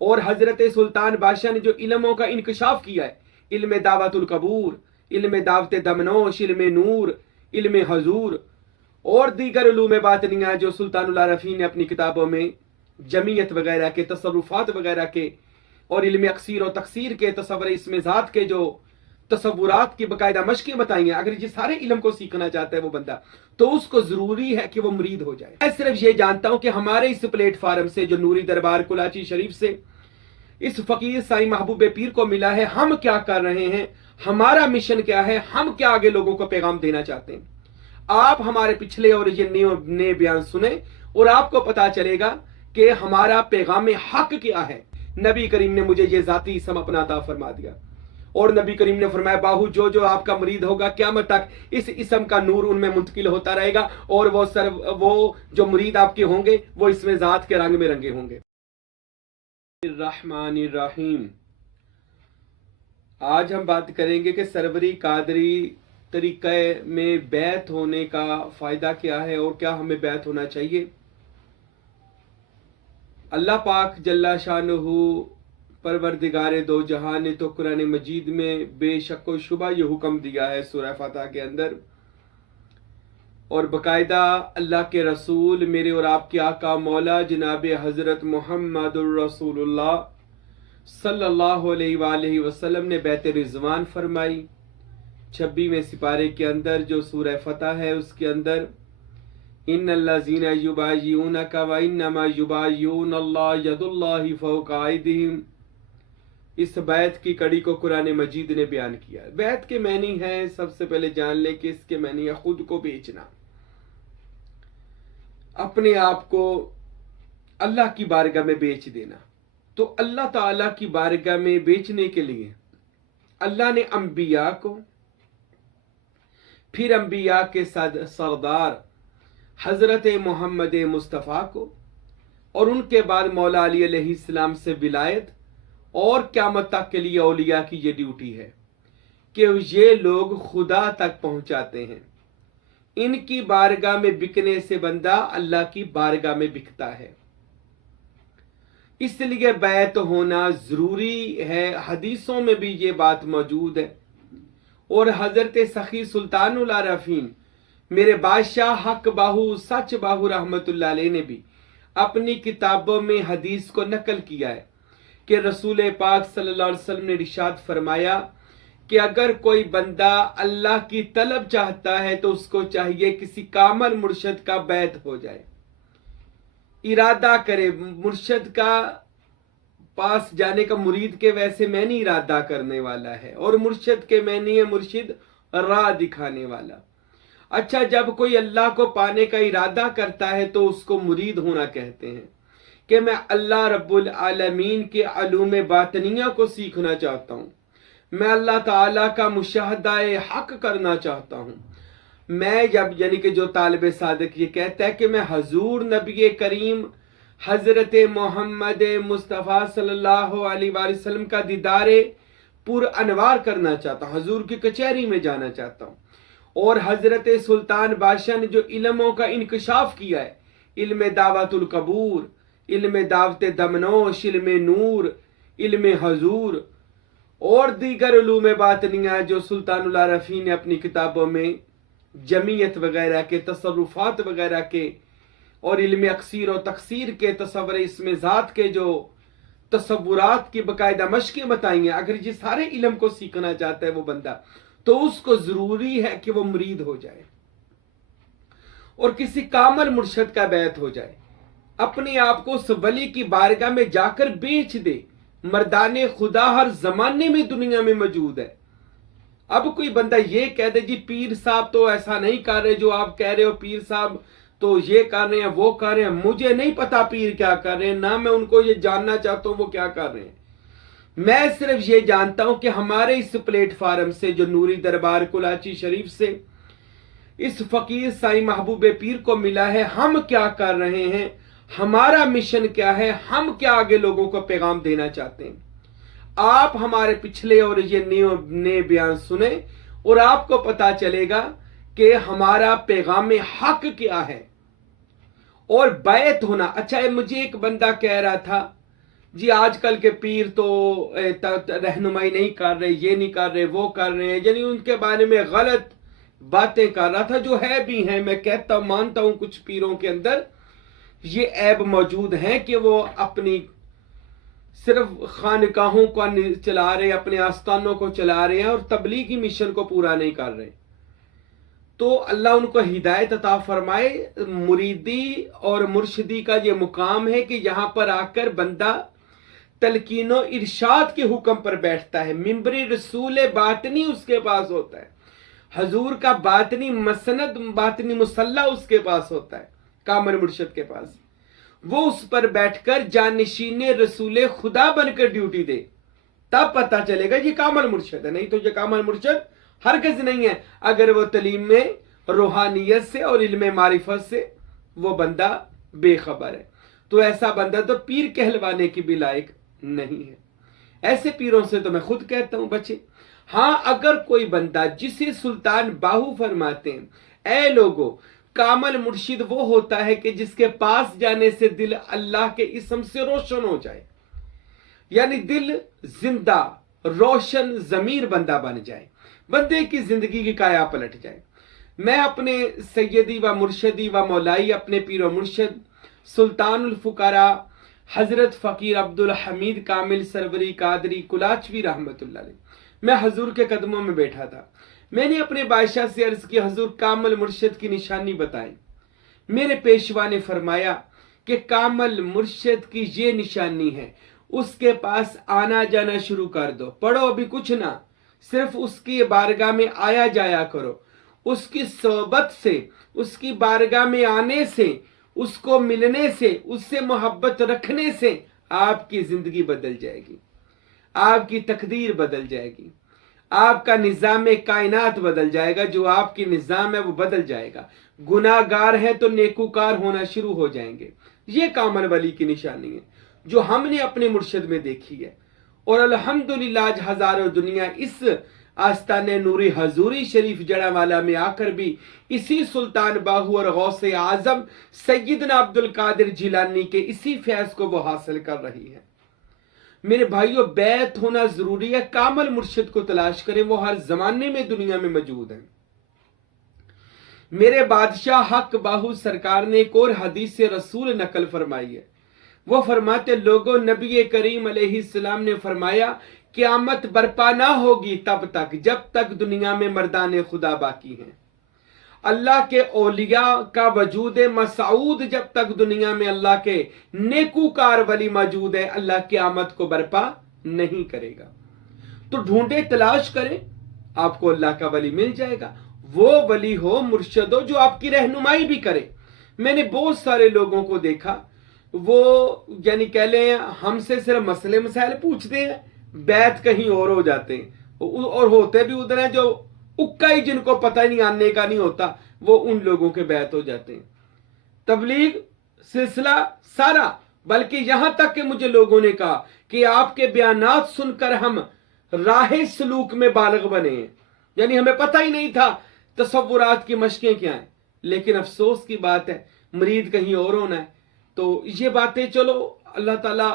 और हजरत सुल्तान बादशाह ने जो इल्मों का इंकशाफ किया है, इल्म दावतुल कबूर, इल्म दावत दमनोश, इल्म नूर, इल्म हजूर और दीगर उलूम बातनिया जो सुल्तानुल आरफीन ने अपनी किताबों में जमीयत वगैरह के, तसर्रुफात वगैरह के और इल्म अक्सीर और तकसीर के, तसव्वुर इसमें ज़ात के जो तसव्वुरात की बाकायदा मशक़ें बताई हैं, अगर ये सारे इल्म को सीखना चाहता है वो बंदा, तो उसको ज़रूरी है कि वो मुरीद हो जाए। मैं सिर्फ ये जानता हूँ कि हमारे इस प्लेटफार्म से जो नूरी दरबार कुलाची शरीफ से इस फ़कीर साईं महबूब पीर को मिला है, हम क्या कर रहे हैं, हमारा मिशन क्या है, हम क्या आगे लोगों को पैगाम देना चाहते हैं। आप हमारे पिछले और ये नए बयान सुने और आपको पता चलेगा कि हमारा पैगाम हक क्या है। नबी करीम ने मुझे ये जाती इसम अपना अता फरमा दिया और नबी करीम ने फरमाया, बाहू जो जो आपका मुरीद होगा क़यामत तक इस इसम का नूर उनमें मुंतकिल होता रहेगा और वो जो मुरीद आपके होंगे वो इसमें ज़ात के रंग में रंगे होंगे। रहमानिर्रहीम। आज हम बात करेंगे कि सरवरी कादरी तरीक़े में बैत होने का फ़ायदा क्या है और क्या हमें बैत होना चाहिए। अल्लाह पाक जल्ला शानुहु परवरदिगारे दो जहां ने तो कुरान मजीद में बेशक व शुबा ये हुक्म दिया है सूरह फातिहा के अंदर, और बाकायदा अल्लाह के रसूल मेरे और आपके आका मौला जनाब हज़रत मुहम्मदुर रसूलुल्लाह सल्लल्लाहु अलैहि वसल्लम ने बैत रिज़वान फरमाई। 26वें सिपारे के अंदर जो सूरह फतह है उसके अंदर इन्नल्लज़ीना युबाय्यूनका व इन्नमा युबाय्यूनल्लाह यदुल्लाहि फौका अयदीहिम, इस बैत की कड़ी को कुरान मजीद ने बयान किया। बैत के मानी है, सबसे पहले जान ले कि इसके मानी है खुद को बेचना, अपने आप को अल्लाह की बारगाह में बेच देना। तो अल्लाह ताला की बारगाह में बेचने के लिए अल्लाह ने अंबिया को, फिर अंबिया के सरदार हजरत मोहम्मद मुस्तफ़ा को और उनके बाद मौला अली अलैहिस्सलाम से विलायत और क़यामत तक के लिए औलिया की ये ड्यूटी है कि ये लोग खुदा तक पहुंचाते हैं। इनकी बारगाह में बिकने से बंदा अल्लाह की बारगाह में बिकता है, इसलिए बैत होना जरूरी है। हदीसों में भी ये बात मौजूद है और हजरत सखी सुल्तानुल आरफीन मेरे बादशाह हक बाहू सच बाहू रहमतुल्लाह अलैह ने भी अपनी किताबों में हदीस को नकल किया है कि रसूल पाक सल्लल्लाहु अलैहि वसल्लम ने इरशाद फरमाया कि अगर कोई बंदा अल्लाह की तलब चाहता है तो उसको चाहिए किसी कामल मुर्शद का बैत हो जाए, इरादा करे। मुर्शद का पास जाने का मुरीद के वैसे मैंने इरादा करने वाला है और मुर्शद के मैंने है मुर्शिद राह दिखाने वाला। अच्छा, जब कोई अल्लाह को पाने का इरादा करता है तो उसको मुरीद होना कहते हैं कि मैं अल्लाह रब्बुल आलमीन के अलूम बातनिया को सीखना चाहता हूँ, मैं अल्लाह ताला का मुशाहदाए हक करना चाहता हूँ। मैं जब यानी कि जो तालिब सादिक ये कहता है कि मैं हजूर नबी करीम हजरत मोहम्मद मुस्तफ़ा सल्लल्लाहु अलैहि वसल्लम का दीदारे पुर अनवार करना चाहता हूँ, हजूर की कचहरी में जाना चाहता हूँ। और हजरत सुल्तान बादशाह ने जो इल्मों का इंकशाफ किया है, इल्म दावतुल कबूर, इल्म दावत दमनोश, इल्म नूर, इल्म हजूर और दीगर उलूम बातनिया जो सुल्तानुल आरफीन ने अपनी किताबों में जमीयत वगैरह के, तसर्रुफात वगैरह के और इल्म अक्सीर और तकसीर के, तसव्वुर इसमें ज़ात के जो तसव्वुरात की बाकायदा मशक़ें बताई हैं, अगर ये सारे इल्म को सीखना चाहता है वो बंदा, तो उसको जरूरी है कि वो मुरीद हो जाए और किसी कामल मुर्शद का बैत हो जाए, अपने आप को उस वली की बारगाह में जाकर बेच दे। मर्दाने खुदा हर जमाने में दुनिया में मौजूद है। अब कोई बंदा ये कह दे जी पीर साहब तो ऐसा नहीं कर रहे जो आप कह रहे हो, पीर साहब तो ये कर रहे हैं वो कर रहे हैं, मुझे नहीं पता पीर क्या कर रहे हैं, ना मैं उनको ये जानना चाहता हूं वो क्या कर रहे हैं। मैं सिर्फ ये जानता हूं कि हमारे इस प्लेटफार्म से जो नूरी दरबार कुलाची शरीफ से इस फकीर साईं महबूब पीर को मिला है, हम क्या कर रहे हैं, हमारा मिशन क्या है, हम क्या आगे लोगों को पैगाम देना चाहते हैं। आप हमारे पिछले और ये नए बयान सुने और आपको पता चलेगा कि हमारा पैगाम हक क्या है और बैत होना। अच्छा, मुझे एक बंदा कह रहा था जी आजकल के पीर तो रहनुमाई नहीं कर रहे, ये नहीं कर रहे, वो कर रहे हैं, यानी उनके बारे में गलत बातें कर रहा था, जो है भी हैं। मैं कहता मानता हूं कुछ पीरों के अंदर ये ऐब मौजूद है कि वो अपनी सिर्फ खानकाहों को चला रहे, अपने आस्थानों को चला रहे हैं और तबलीगी मिशन को पूरा नहीं कर रहे। तो अल्लाह उनको हिदायत अता फरमाए। मुरीदी और मुर्शिदी का ये मुकाम है कि यहाँ पर आकर बंदा तलकीनो इरशाद के हुक्म पर बैठता है। मिंबरी रसूल बातनी उसके पास होता है, हजूर का बातनी मसनद, बातनी मुसल्ला उसके पास होता है, कामल मुर्शद के पास। वो उस पर बैठकर जानशीने रसूल खुदा बनकर ड्यूटी दे, तब पता चलेगा ये कामल मुर्शद है। नहीं तो ये कामल मुर्शद हरगिज़ नहीं है, अगर वो तलीम में रूहानियत से और इल्म मारिफत से वो बंदा बेखबर है। तो ऐसा बंदा तो पीर कहलवाने की भी लायक नहीं है। ऐसे पीरों से तो मैं खुद कहता हूं बचे। हाँ, अगर कोई बंदा जिसे सुल्तान बाहू फरमाते हैं, ऐ लोगो, कामल मुर्शिद वो होता है कि जिसके पास जाने से दिल अल्लाह के इस्म से रोशन हो जाए, यानी दिल जिंदा रोशन जमीर बंदा बन जाए, बंदे की जिंदगी की काया पलट जाए। मैं अपने सैयदी व मुर्शदी व मौलाई, अपने पीरो मुर्शद सुल्तानुल फुकारा हजरत फ़कीर अब्दुल हमीद कामिल सरवरी कादरी कुलाचवी रहमतुल्लाह अलैह, मैं हजूर के कदमों में बैठा था। मैंने अपने बादशाह से अर्ज की, हजूर कामल मुर्शद की निशानी बताएं। मेरे पेशवा ने फरमाया कि कामल मुर्शद की ये निशानी है, उसके पास आना जाना शुरू कर दो, पढ़ो अभी कुछ ना, सिर्फ उसकी बारगाह में आया जाया करो। उसकी सोबत से, उसकी बारगाह में आने से, उसको मिलने से, उससे मोहब्बत रखने से आपकी जिंदगी बदल जाएगी, आपकी तकदीर बदल जाएगी, आपका निज़ाम कायनात बदल जाएगा। जो आपकी निज़ाम है वो बदल जाएगा। गुनाहगार है तो नेकूकार होना शुरू हो जाएंगे। ये कामल वली की निशानी है जो हमने अपने मुर्शद में देखी है। और अल्हम्दुलिल्लाह आज हजारों दुनिया इस आस्ताने नूरी हजूरी शरीफ जड़ावाला में आकर भी इसी सुल्तान बाहू और गौसे आजम सैयदना अब्दुल कादिर जिलानी के इसी फैज को वो हासिल कर रही है। मेरे भाइयों, बैत होना जरूरी है। कामल मुर्शिद को तलाश करें, वो हर जमाने में दुनिया में मौजूद है। मेरे बादशाह हक बाहू सरकार ने एक और हदीस से रसूल नकल फरमाई है। वो फरमाते, लोगों, नबी करीम अलैहिस्सलाम ने फरमाया, क़यामत बर्पा ना होगी तब तक जब तक दुनिया में मर्दाने खुदा बाकी हैं। अल्लाह के औलिया का वजूद मसऊद जब तक दुनिया में अल्लाह के नेकूकार वली मौजूद है, अल्लाह क़यामत को बर्पा नहीं करेगा। तो ढूंढे, तलाश करें, आपको अल्लाह का वली मिल जाएगा। वो वली हो, मुर्शद हो, जो आपकी रहनुमाई भी करे। मैंने बहुत सारे लोगों को देखा, वो यानी कह लें हमसे सिर्फ मसले मसाइल पूछते हैं, बैत कहीं और हो जाते हैं, और होते भी उधर हैं जो उक्का ही जिनको पता ही नहीं, आने का नहीं होता, वो उन लोगों के बैत हो जाते हैं। तबलीग सिलसिला सारा, बल्कि यहां तक कि मुझे लोगों ने कहा कि आपके बयानात सुनकर हम राह सलूक में बालग बने हैं, यानी हमें पता ही नहीं था तसव्वुरात की मशकें क्या हैं। लेकिन अफसोस की बात है, मुरीद कहीं और होना है। तो ये बातें चलो अल्लाह ताला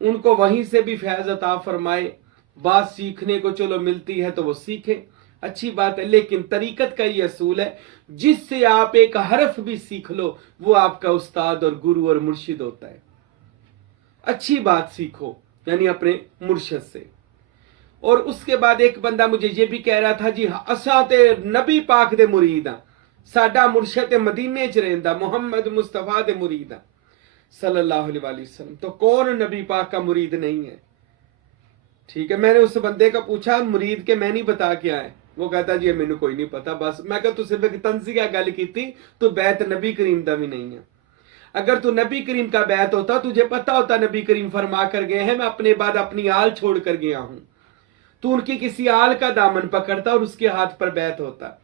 उनको वहीं से भी फैज अता फरमाए। बात सीखने को चलो मिलती है तो वो सीखें, अच्छी बात है। लेकिन तरीकत का ये असूल है, जिससे आप एक हरफ भी सीख लो वो आपका उस्ताद और गुरु और मुर्शिद होता है। अच्छी बात सीखो, यानी अपने मुर्शिद से। और उसके बाद एक बंदा मुझे ये भी कह रहा था, जी असा ते नबी पाक दे मुरीद हां, साडा मुर्शिद मदीने च रहिंदा, मुहम्मद मुस्तफा दे मुरीद हां सल्लल्लाहु अलैहि वसल्लम। तो कौन नबी पाक का मुरीद नहीं है? ठीक है, मैंने उस बंदे का पूछा मुरीद के मैं नहीं बता के आए, वो कहता जी मैनू कोई नहीं पता बस। मैं कहा तू सिर्फ एक तंजिया गल की थी, तू बैत नबी करीम दा भी नहीं है। अगर तू नबी करीम का बैत होता, तुझे पता होता नबी करीम फरमा कर गए हैं, मैं अपने बाद अपनी आल छोड़ कर गया हूं, तू उनकी किसी आल का दामन पकड़ता और उसके हाथ पर बैत होता।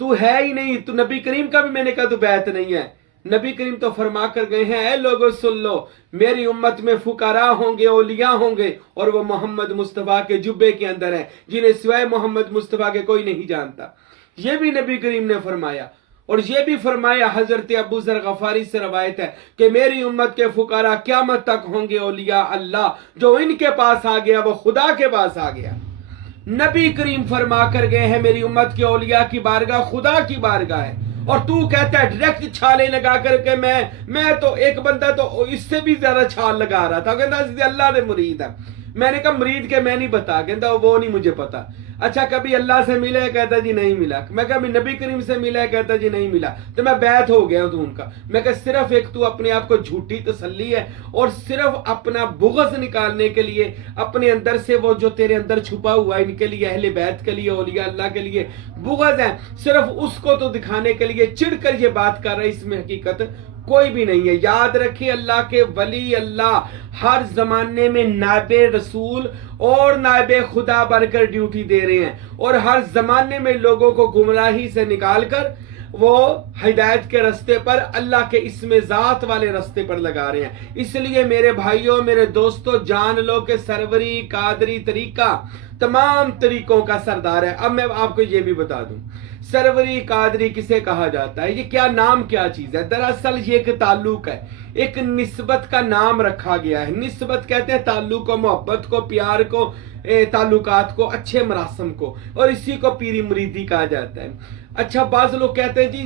तू है ही नहीं, तू नबी करीम का भी मैंने कहा तू बैत नहीं है। नबी करीम तो फरमा कर गए हैं, ऐ लोगों सुन लो, मेरी उम्मत में फुकारा होंगे, औलिया होंगे, और वो मोहम्मद मुस्तफ़ा के जुब्बे के अंदर हैं, जिन्हें सिवाय मोहम्मद मुस्तफ़ा के कोई नहीं जानता। ये भी नबी करीम ने फरमाया। और ये भी फरमाया, हजरत अबू जर गफारी से रवायत है कि मेरी उम्मत के फुकारा क़यामत तक होंगे औलिया अल्लाह, जो इनके पास आ गया वो खुदा के पास आ गया। नबी करीम फरमा कर गए हैं मेरी उम्मत के औलिया की बारगाह खुदा की बारगाह है, और तू कहता है डायरेक्ट छाले लगा करके मैं तो एक बंदा तो इससे भी ज्यादा छाल लगा रहा था, कहता अल्लाह दे मुरीद है। मैंने कहा मुरीद के मैं नहीं बता, कहता वो नहीं मुझे पता। अच्छा कभी अल्लाह से मिला है, कहता जी नहीं मिला। मैं कभी नबी करीम से मिला है, कहता जी नहीं मिला। तो मैं बैत हो गया तू उनका। मैं कहा सिर्फ एक तू अपने आप को झूठी तसल्ली है, और सिर्फ अपना बुग़्ज़ निकालने के लिए अपने अंदर से वो जो तेरे अंदर छुपा हुआ है, इनके लिए, अहले बैत के लिए, औलिया अल्लाह के लिए बुग़्ज़ है, सिर्फ उसको तो दिखाने के लिए चिढ़ कर ये बात कर रहा है, इसमें हकीकत कोई भी नहीं है। याद रखिए अल्लाह के वली अल्लाह हर जमाने में नायबे रसूल और नायबे खुदा बनकर ड्यूटी दे रहे हैं, और हर जमाने में लोगों को गुमराही से निकालकर वो हिदायत के रास्ते पर, अल्लाह के इसमें जात वाले रास्ते पर लगा रहे हैं। इसलिए मेरे भाइयों मेरे दोस्तों जान लो कि सरवरी कादरी तरीका तमाम तरीकों का सरदार है। अब मैं आपको ये भी बता दूं सरवरी कादरी किसे कहा जाता है, ये क्या नाम क्या चीज है। दरअसल ये एक ताल्लुक है, एक निस्बत का नाम रखा गया है। निस्बत कहते हैं ताल्लुक को, मोहब्बत को, प्यार को, ताल्लुकात को, अच्छे मरासम को, और इसी को पीरी मुरीदी कहा जाता है। अच्छा बाज लोग कहते हैं जी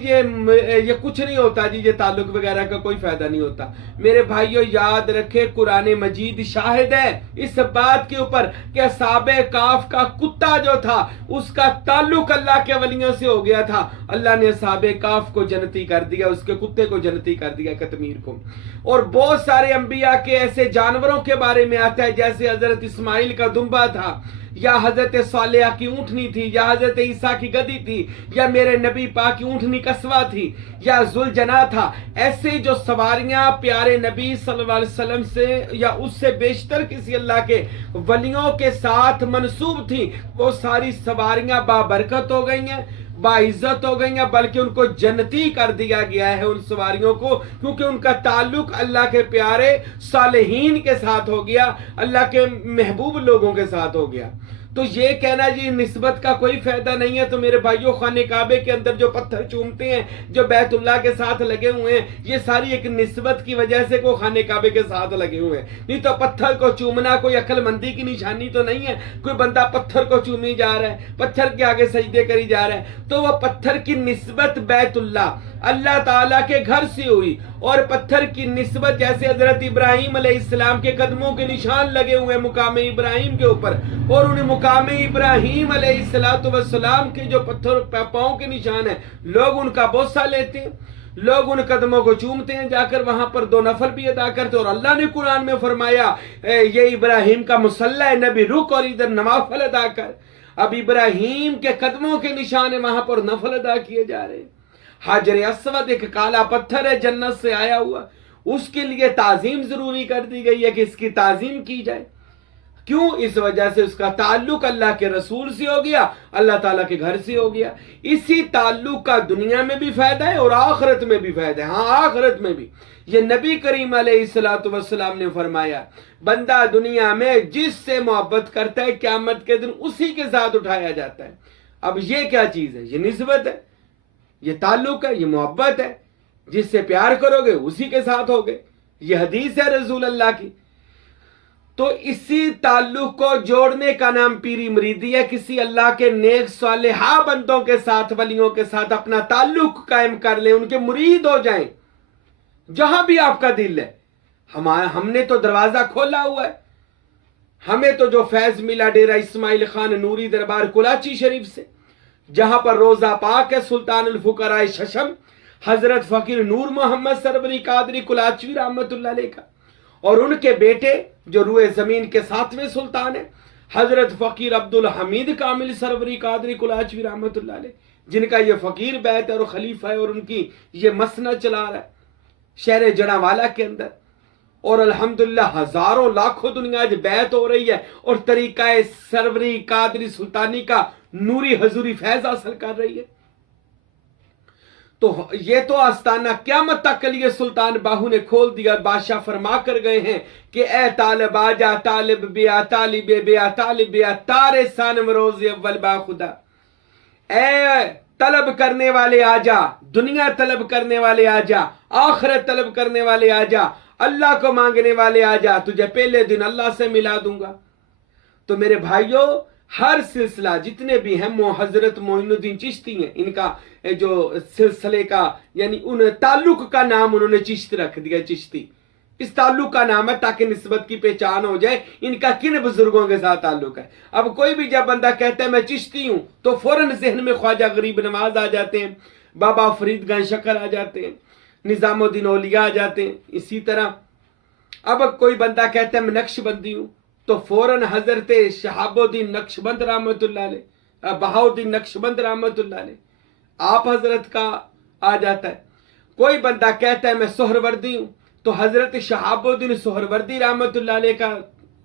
ये कुछ नहीं होता जी, ये ताल्लुक वगैरह का कोई फायदा नहीं होता। मेरे भाइयों याद रखे कुरान मजीद शाहिद है इस बात के ऊपर कि असहाबे काफ का कुत्ता जो था उसका ताल्लुक अल्लाह के वलियों से हो गया था। अल्लाह ने असहाबे काफ को जन्नती कर दिया, उसके कुत्ते को जन्नती कर दिया, कतमीर को। और बहुत सारे अंबिया के ऐसे जानवरों के बारे में आता है, जैसे हजरत इस्माइल का दुम्बा था, या हजरत सालेहा की ऊँटनी थी, या हजरत ईसा की गदी थी, या मेरे नबी पाक की ऊँटनी कस्वा थी, या जुलजना था। ऐसे जो सवारियां प्यारे नबी सल्लल्लाहु अलैहि वसल्लम से या उससे बेशतर किसी अल्लाह के वलियों के साथ मनसूब थी, वो सारी सवारियां बाबरकत हो गई हैं, बाइज्जत हो गई हैं, बल्कि उनको जन्नती कर दिया गया है उन सवारियों को, क्योंकि उनका ताल्लुक अल्लाह के प्यारे सालेहीन के साथ हो गया, अल्लाह के महबूब लोगों के साथ हो गया। तो ये कहना जी निस्बत का कोई फायदा नहीं है, तो मेरे भाइयों खाने काबे के अंदर जो पत्थर चूमते हैं, जो बैतुल्लाह के साथ लगे हुए हैं, ये सारी एक निस्बत की वजह से को खाने काबे के साथ लगे हुए हैं। नहीं तो पत्थर को चूमना कोई अक्लमंदी की निशानी तो नहीं है। कोई बंदा पत्थर को चूमी जा रहा है, पत्थर के आगे सजदे करी जा रहा है, तो वह पत्थर की निस्बत बैतुल्लाह अल्लाह ताला के घर से हुई, और पत्थर की निस्बत जैसे हजरत इब्राहिम अलैहिस्सलाम के कदमों के निशान लगे हुए मुकाम इब्राहिम के ऊपर, और उन्हें मुकाम इब्राहिम अलैहिस्सलाम के जो पत्थर पांव के निशान है, लोग उनका बोसा लेते हैं, लोग उन कदमों को चूमते हैं, जाकर वहां पर 2 नफल भी अदा करते हैं। और अल्लाह ने कुरान में फरमाया ये इब्राहिम का मुसल्ला है, नबी रुक और इधर नवाफल अदा कर। अब इब्राहिम के कदमों के निशान है, वहां पर नफल अदा किए जा रहे हैं। हाजर अस्वद एक काला पत्थर है जन्नत से आया हुआ, उसके लिए ताजीम जरूरी कर दी गई है कि इसकी ताजीम की जाए। क्यों? इस वजह से उसका ताल्लुक अल्लाह के रसूल से हो गया, अल्लाह ताला के घर से हो गया। इसी ताल्लुक का दुनिया में भी फायदा है और आखिरत में भी फायदा है। हाँ आखिरत में भी। ये नबी करीम अलैहिस्सलातु वस्सलाम ने फरमाया, बंदा दुनिया में जिससे मोहब्बत करता है क़यामत के दिन उसी के साथ उठाया जाता है। अब ये क्या चीज है? ये निस्बत है, ये ताल्लुक है, ये मोहब्बत है। जिससे प्यार करोगे उसी के साथ होगे। ये हदीस है रसूल अल्लाह की। तो इसी ताल्लुक को जोड़ने का नाम पीरी मुरीदी है। किसी अल्लाह के नेक सालेहा बंदों के साथ, वलियों के साथ अपना ताल्लुक कायम कर ले, उनके मुरीद हो जाएं, जहां भी आपका दिल है। हमने तो दरवाजा खोला हुआ है। हमें तो जो फैज मिला डेरा इस्माइल खान नूरी दरबार कुलाची शरीफ से, जहां पर रोजा पाक है सुल्तान अल फुकराए शशम हजरत फकीर नूर मोहम्मद सरवरी कादरी कुलाचवी रहमतुल्लाह अलैह का, और उनके बेटे जो रूए जमीन के 7वें सुल्तान है हजरत फकीर अब्दुल हमीद कामिल सरवरी कादरी कुलाचवी रहमतुल्लाह अलैह, जिनका ये फकीर बैत है और खलीफा है, और उनकी ये मसनद चला रहा है शहर जड़ावाला के अंदर। और अल्हम्दुलिल्लाह हजारों लाखों दुनिया आज बैत हो रही है और तरीका सरवरी कादरी सुल्तानी का नूरी हजूरी फैज हासिल कर रही है। तो ये तो आस्ताना क़यामत तक के लिए सुल्तान बाहू ने खोल दिया। बादशाह फरमा कर गए हैं कि ए तालिब आजा, तालिब बिया, तालिब बिया, तालिब बिया, तारे सानम रोज़ अव्वल बा खुदा। ए तलब करने वाले आजा, दुनिया तलब करने वाले आजा, आखिरत तलब करने वाले आजा, अल्लाह को मांगने वाले आजा, तुझे पहले दिन अल्लाह से मिला दूंगा। तो मेरे भाइयों, हर सिलसिला जितने भी हैं, हजरत मोइनुद्दीन चिश्ती हैं, इनका जो सिलसिले का यानी उन ताल्लुक का नाम उन्होंने चिश्त रख दिया, चिश्ती इस ताल्लुक का नाम है ताकि निस्बत की पहचान हो जाए इनका किन बुजुर्गों के साथ ताल्लुक है। अब कोई भी जब बंदा कहता है मैं चिश्ती हूं तो फौरन जहन में ख्वाजा गरीब नवाज आ जाते हैं, बाबा फरीद गंज शकर आ जाते हैं, निजामुद्दीन औलिया आ जाते हैं। इसी तरह अब कोई बंदा कहता है मैं नक्शबंदी हूं तो फौरन हजरत शहाबुद्दीन नक्शबंद रहमतुल्लाह अलैह, बहाउद्दीन नक्शबंद रहमतुल्लाह अलैह आप हजरत का आ जाता है। कोई बंदा कहता है मैं सोहरवर्दी हूं तो हजरत शहाबुद्दीन सोहरवर्दी रहमतुल्लाह अलैह का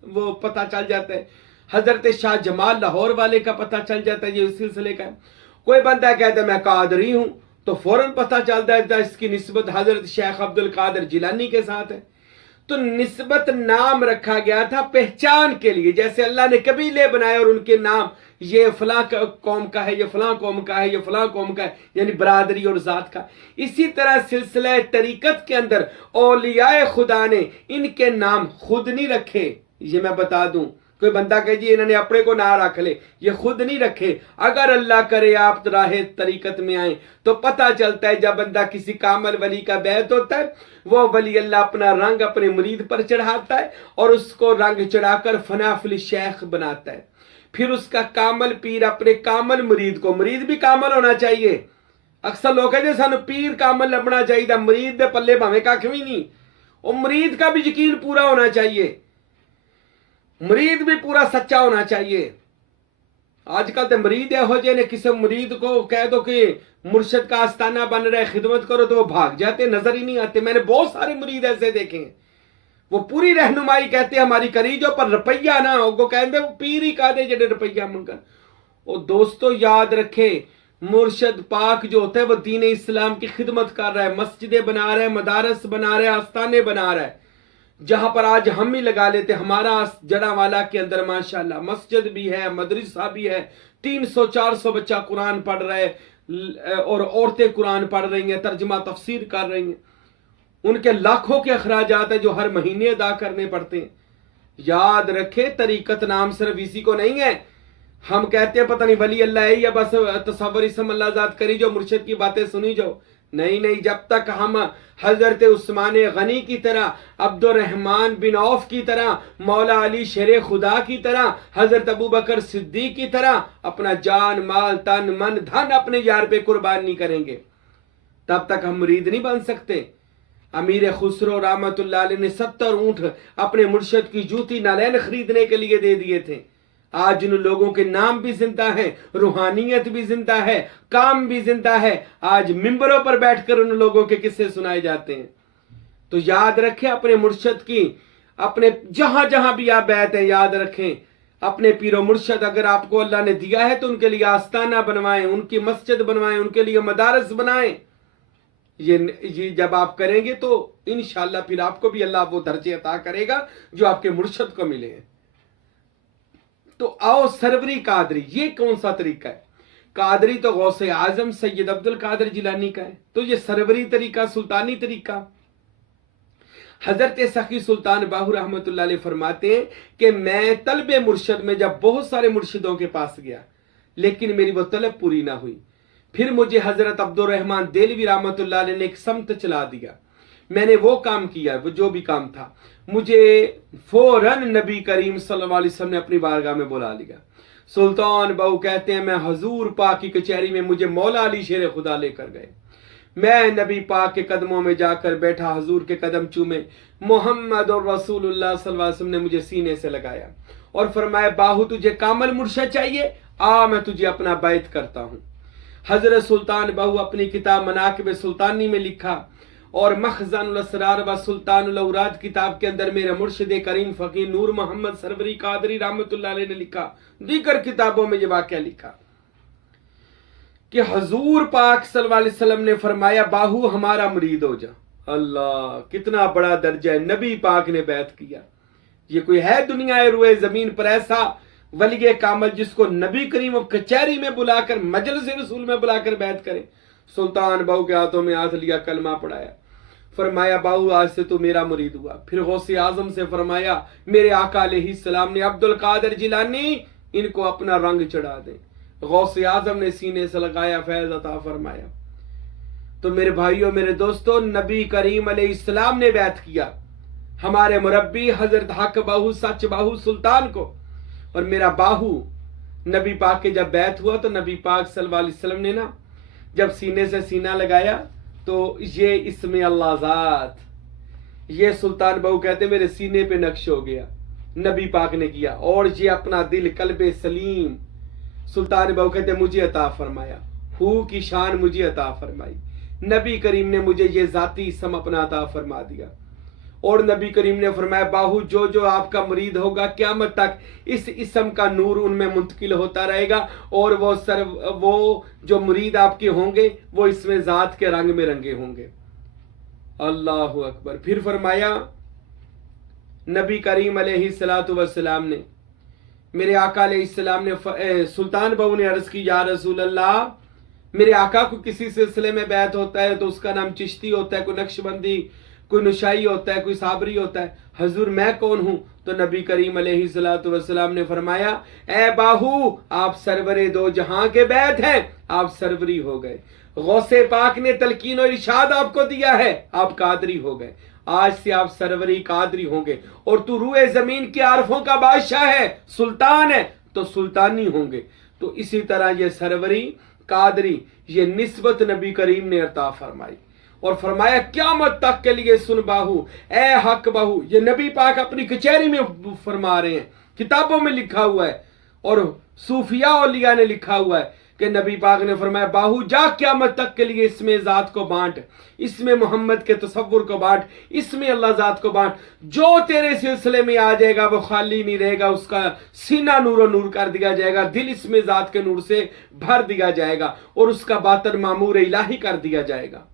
वो पता चल जाता है, हजरत शाह जमाल लाहौर वाले का पता चल जाता है, ये उस सिलसिले का है। कोई बंदा कहता है मैं कादरी हूं तो फौरन पता चलता है इसकी निस्बत हजरत शेख अब्दुल कादिर जिलानी के साथ है। तो निस्बत नाम रखा गया था पहचान के लिए, जैसे अल्लाह ने कबीले बनाए और उनके नाम ये फलां कौम का है, ये फलां कौम का है, ये फलां कौम का है, यानी बरादरी और जात का। इसी तरह सिलसिला तरीकत के अंदर औलियाए खुदा ने इनके नाम खुद नहीं रखे। ये मैं बता दूं, कोई बंदा कहे जी इन्होंने अपने को ना रख ले, ये खुद नहीं रखे। अगर अल्लाह करे आप राहे तरीकत में आए तो पता चलता है जब बंदा किसी कामल वली का बैत होता है, वो वली अल्लाह अपना रंग अपने मुरीद पर चढ़ाता है और उसको रंग चढ़ाकर फनाफिल शेख बनाता है। फिर उसका कामल पीर अपने कामल मुरीद को, मुरीद भी कामल होना चाहिए। अक्सर लोग कहते सानू पीर कामल लभना चाहिए, मुरीद दे पल्ले भावे कख भी नहीं, और मुरीद का भी यकीन पूरा होना चाहिए, मुरीद भी पूरा सच्चा होना चाहिए। आजकल तो मुरीद यहो जे ने किसी मुरीद को कह दो कि मुर्शिद का आस्ताना बन रहा है, खिदमत करो, तो वो भाग जाते, नजर ही नहीं आते। मैंने बहुत सारे मुरीद ऐसे देखे हैं, वो पूरी रहनुमाई कहते हैं हमारी करीजो पर रुपया ना हो, वो कहते वो पीर ही कह दे जेडे रुपया मंगन। और दोस्तों याद रखे, मुर्शिद पाक जो होता है वो दीन इस्लाम की खिदमत कर रहा है, मस्जिदें बना रहा है, मदारस बना रहा है, आस्थाने बना रहा है। जहां पर आज हम ही लगा लेते, हमारा जड़ावाला के अंदर माशाल्लाह मस्जिद भी है, मदरसा भी है, 300-400 बच्चा कुरान पढ़ रहा है और औरतें कुरान पढ़ रही हैं, तर्जमा तफसीर कर रही हैं। उनके लाखों के अखराजात है जो हर महीने अदा करने पड़ते हैं। याद रखे, तरीकत नाम सिर्फ इसी को नहीं है। हम कहते हैं पता नहीं वली अल्लाह है या बस तसव्वुर इसम अल्लाह ज़ात करी जो, मुर्शिद की बातें सुनी जाओ, नहीं नहीं। जब तक हम हजरत उस्मान गनी की तरह, अब्दुर्रहमान बिन औफ की तरह, मौला अली शेर खुदा की तरह, हजरत अबू बकर सिद्दीक की तरह अपना जान माल तन मन धन अपने यार पे कुर्बान नहीं करेंगे, तब तक हम मुरीद नहीं बन सकते। अमीर खुसरो रहमतुल्लाह अलैह ने 70 ऊंट अपने मुर्शिद की जूती नालैन खरीदने के लिए दे दिए थे। आज उन लोगों के नाम भी जिंदा है, रूहानियत भी जिंदा है, काम भी जिंदा है। आज मिंबरों पर बैठकर उन लोगों के किस्से सुनाए जाते हैं। तो याद रखें अपने मुर्शिद की, अपने जहां जहां भी आप बैठे हैं, याद रखें अपने पीरो मुर्शिद अगर आपको अल्लाह ने दिया है तो उनके लिए आस्ताना बनवाएं, उनकी मस्जिद बनवाएं, उनके लिए मदारस बनाएं। ये जब आप करेंगे तो इंशाअल्लाह फिर आपको भी अल्लाह वो दर्जे अता करेगा जो आपके मुर्शिद को मिले हैं। तो आओ सरवरी कादरी, ये कौन सा तरीका है? कादरी तो गौसे आजम सैयद अब्दुल कादिर जिलानी का है, तो ये सरवरी तरीका, सुल्तानी तरीका। हजरत सखी सुल्तान बाहू रहमतुल्लाह अलैह फरमाते हैं कि मैं तलबे मुर्शिद में जब बहुत सारे मुर्शिदों के पास गया लेकिन मेरी वो तलब पूरी ना हुई, फिर मुझे हजरत अब्दुर्रहमान देलवी रहमतुल्लाह अलैह ने एक समत चला दिया। मैंने वो काम किया, वो जो भी काम था, मुझे फौरन नबी करीम सल्लल्लाहु अलैहि वसल्लम ने अपनी बारगाह में बुला लिया। सुल्तान बाहू कहते हैं मैं हजूर पाक की कचहरी में मुझे मौला अली शेर खुदा लेकर गए। मैं नबी पाक के कदमों में जाकर बैठा, हजूर के कदम चूमे। मोहम्मद और रसूलुल्लाह सल्लल्लाहु अलैहि वसल्लम ने मुझे सीने से लगाया और फरमाया बाहू तुझे कामल मुर्शिद चाहिए, आ मैं तुझे अपना बैत करता हूँ। हजरत सुल्तान बाहू अपनी किताब मनाकिब सुल्तानी में लिखा और मखज़नुल असरार व सुल्तानुल औराद किताब के अंदर मेरे मुर्शिद करीम फकीर नूर मोहम्मद सरवरी कादरी रहमतुल्लाह अलैह ने लिखा, दीगर किताबों में ये वाक़या लिखा कि हजूर पाक सल्लल्लाहु अलैहि वसल्लम ने फरमाया बाहू हमारा मुरीद हो जा। अल्लाह, कितना बड़ा दर्जा है, नबी पाक ने बैत किया। ये कोई है दुनिया रुए जमीन पर ऐसा वली कामल जिसको नबी करीम कचहरी में बुलाकर मजलिस रसूल में बुलाकर बैत करे। सुल्तान बहू के हाथों में हाथ लिया, कलमा पढ़ाया, फरमाया बाहू आज से तो मेरा मुरीद हुआ। फिर गौसे आजम से फरमाया मेरे आका अलैहिस्सलाम ने अब्दुल कादिर जिलानी इनको अपना रंग चढ़ा दे। गौसे आजम ने सीने से लगाया, फैज अता फरमाया। तो मेरे भाइयों मेरे दोस्तों, नबी करीम अलैहिस्सलाम ने बैत किया हमारे मुरब्बी हजरत हक बाहू सच बाहू सुल्तान को। और मेरा बाहू नबी पाक के जब बैत हुआ तो नबी पाक सल्लल्लाहु अलैहि वसल्लम ने ना जब सीने से सीना लगाया तो ये इसमें अल्लाह ज़ात, ये सुल्तान बहू कहते मेरे सीने पे नक्श हो गया, नबी पाक ने किया। और ये अपना दिल कल्बे सलीम सुल्तान बहू कहते मुझे अता फरमाया, हू की शान मुझे अता फरमाई। नबी करीम ने मुझे ये जाती इसम अपना अता फरमा दिया। और नबी करीम ने फरमाया बाहू जो जो आपका मुरीद होगा क़यामत तक इस इसम का नूर उनमें मुंतकिल होता रहेगा और वो जो मुरीद आपके होंगे वो इसमें जात के रंग में रंगे होंगे। अल्लाहु अकबर। फिर फरमाया नबी करीम अलैहिस्सलातु वस्सलाम ने, मेरे आका अलैहिस्सलाम ने, सुल्तान बहू ने अर्ज की या रसूल अल्लाह, मेरे आका को किसी सिलसिले में बैत होता है तो उसका नाम चिश्ती होता है, कोई नक्शबंदी, कोई नुशाई होता है, कोई साबरी होता है। हजूर मैं कौन हूं? तो नबी करीम अलैहिस्सलातु वस्सलाम ने फरमाया ए बाहू आप सरवरे दो जहां के बैत हैं, आप सरवरी हो गए। गौसे पाक ने तलकीन और इरशाद आपको दिया है, आप कादरी हो गए। आज से आप सरवरी कादरी होंगे और तू रूए जमीन के आरफों का बादशाह है, सुल्तान है तो सुल्तानी होंगे। तो इसी तरह ये सरवरी कादरी ये निस्बत नबी करीम ने अता फरमाई और फरमाया क़यामत तक के लिए सुन बाहू, ए हक बाहू। ये नबी पाक अपनी कचहरी में फरमा रहे हैं, किताबों में लिखा हुआ है और सूफिया औलिया ने लिखा हुआ है कि नबी पाक ने फरमाया बाहू जा क़यामत तक के लिए इसमें ज़ात को बांट, इसमें मोहम्मद के तसव्वुर को बांट, इसमें अल्लाह ज़ात को बांट। जो तेरे सिलसिले में आ जाएगा वो खाली नहीं रहेगा, उसका सीना नूरो नूर कर दिया जाएगा, दिल इसमें ज़ात के नूर से भर दिया जाएगा और उसका बातन मामूर इलाही कर दिया जाएगा।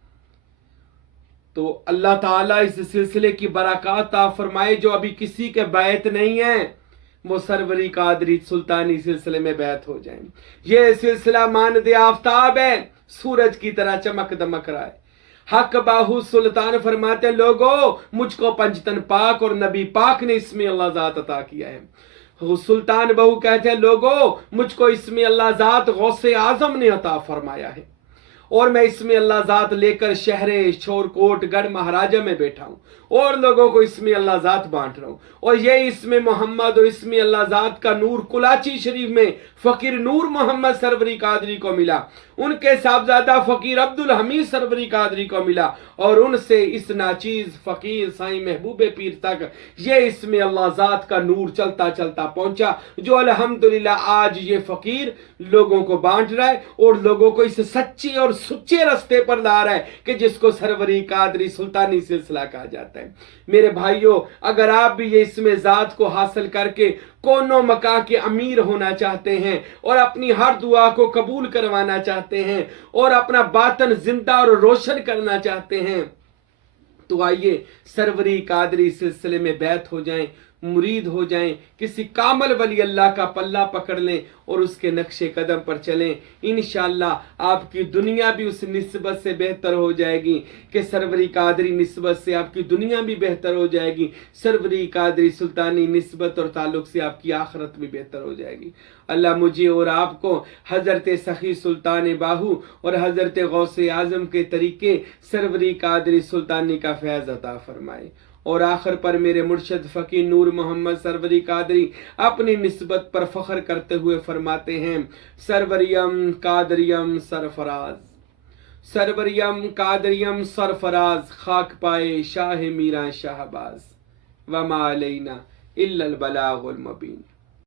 तो अल्लाह ताला इस सिलसिले की बरकत फरमाए। जो अभी किसी के बैत नहीं है वो सरवरी कादरी सुल्तानी सिलसिले में बैत हो जाए। ये सिलसिला मानद आफ्ताब है, सूरज की तरह चमक दमक रहा है। हक बाहू सुल्तान फरमाते हैं लोगों मुझको पंजतन पाक और नबी पाक ने इसमें अल्लाह ज़ात अता किया है। सुल्तान बहू कहते हैं लोगों मुझको इसमें अल्लाह ज़ात गौसे आजम ने अता फरमाया है और मैं इसमें अल्लाह ज़ात लेकर शहरे शोरकोट गढ़ महाराजा में बैठा हूं और लोगों को इसमें अल्लाह ज़ात बांट रहा हूं। और ये इसमें मोहम्मद और इसमें अल्लाह ज़ात का नूर कुलाची शरीफ में फकीर नूर मोहम्मद सरवरी कादरी को मिला, उनके साहबजादा फकीर अब्दुल हमीद सरवरी कादरी को मिला और उनसे इस नाचीज फकीर साईं महबूबे पीर तक ये इसमें अल्लाह ज़ात का नूर चलता चलता पहुंचा, जो अल्हम्दुलिल्लाह आज ये फकीर लोगों को बांट रहा है और लोगों को इस सच्ची और सुच्चे रास्ते पर ला रहा है कि जिसको सरवरी कादरी सुल्तानी सिलसिला कहा जाता है। मेरे भाइयों अगर आप भी ये इसमें ज़ात को हासिल करके कोनो मका के अमीर होना चाहते हैं और अपनी हर दुआ को कबूल करवाना चाहते हैं और अपना बातन जिंदा और रोशन करना चाहते हैं तो आइए सरवरी कादरी सिलसिले में बैत हो जाएं, मुरीद हो जाएं, किसी कामल वली अल्लाह का पल्ला पकड़ लें और उसके नक्शे कदम पर चलें। इंशाअल्लाह आपकी दुनिया भी उस निस्बत से बेहतर हो जाएगी कि सरवरी कादरी निस्बत से आपकी दुनिया भी बेहतर हो जाएगी, सरवरी कादरी सुल्तानी निस्बत और ताल्लुक से आपकी आखिरत भी बेहतर हो जाएगी। अल्लाह मुझे और आपको हजरत सखी सुल्तान बाहू और हजरत गौसे आजम के तरीके सरवरी कादरी सुल्तानी का फैज़ अता फरमाए। और आखिर पर मेरे मुर्शद फ़कीर नूर मोहम्मद सरवरी कादरी अपनी निस्बत पर फख्र करते हुए फरमाते हैं सरवरियम कादरियम सरफराज, सरवरियम कादरियम सरफराज, खाक पाए शाह मीरा शाहबाज, वमा अलैना इल्लल बलागुल मुबीन।